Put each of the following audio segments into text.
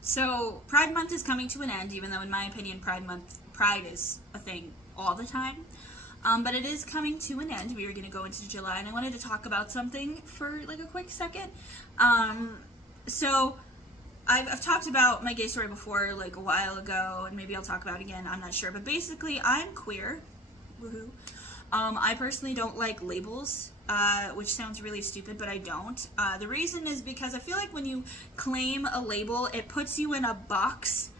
So Pride Month is coming to an end, even though in my opinion Pride is a thing all the time. But it is coming to an end. We are going to go into July, and I wanted to talk about something for like a quick second. So I've talked about my gay story before, like a while ago, and maybe I'll talk about it again. I'm not sure, but basically, I'm queer. Woohoo! I personally don't like labels, which sounds really stupid, but I don't. The reason is because I feel like when you claim a label, it puts you in a box.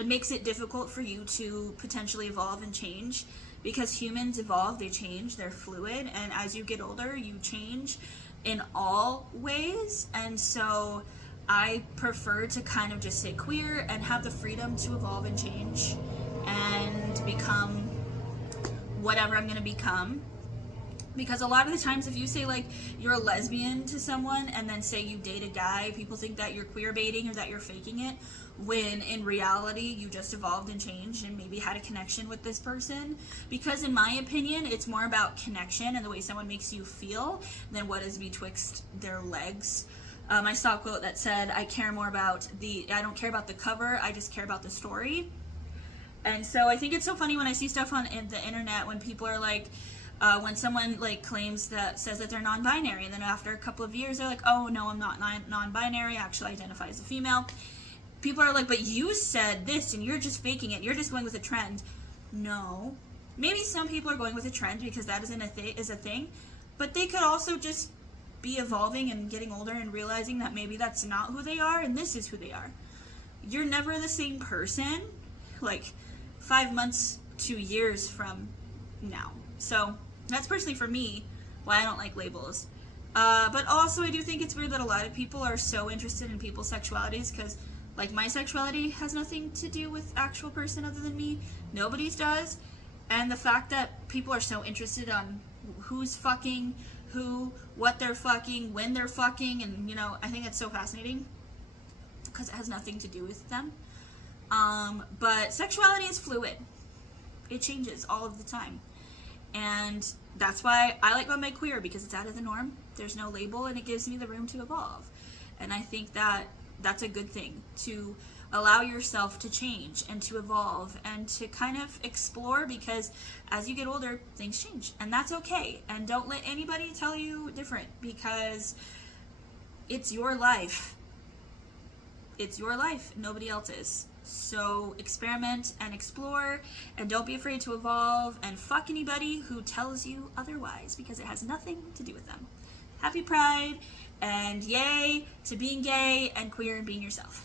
It makes it difficult for you to potentially evolve and change, because humans evolve, they change, they're fluid, and as you get older, you change in all ways. And so I prefer to kind of just say queer and have the freedom to evolve and change and become whatever I'm going to become. Because a lot of the times if you say like you're a lesbian to someone and then say you date a guy, people think that you're queer baiting or that you're faking it, when in reality you just evolved and changed and maybe had a connection with this person. Because in my opinion, it's more about connection and the way someone makes you feel than what is betwixt their legs. I saw a quote that said, I don't care about the cover, I just care about the story. And so I think it's so funny when I see stuff on the internet when people are like, when someone like says that they're non-binary, and then after a couple of years they're like, oh no, I'm not non-binary, I actually identify as a female. People are like, but you said this and you're just faking it, you're just going with a trend. No. Maybe some people are going with a trend because that is a thing, but they could also just be evolving and getting older and realizing that maybe that's not who they are and this is who they are. You're never the same person like 5 months to years from now. So that's personally for me why I don't like labels. But also I do think it's weird that a lot of people are so interested in people's sexualities, because like my sexuality has nothing to do with actual person other than me. Nobody's does. And the fact that people are so interested on who's fucking who, what they're fucking, when they're fucking, and I think that's so fascinating because it has nothing to do with them. But sexuality is fluid. It changes all of the time. And that's why I like about my queer, because it's out of the norm. There's no label and it gives me the room to evolve. And I think that that's a good thing, to allow yourself to change and to evolve and to kind of explore, because as you get older, things change. And that's okay. And don't let anybody tell you different, because it's your life. It's your life. Nobody else's. So experiment and explore, and don't be afraid to evolve, and fuck anybody who tells you otherwise, because it has nothing to do with them. Happy Pride, and yay to being gay and queer and being yourself.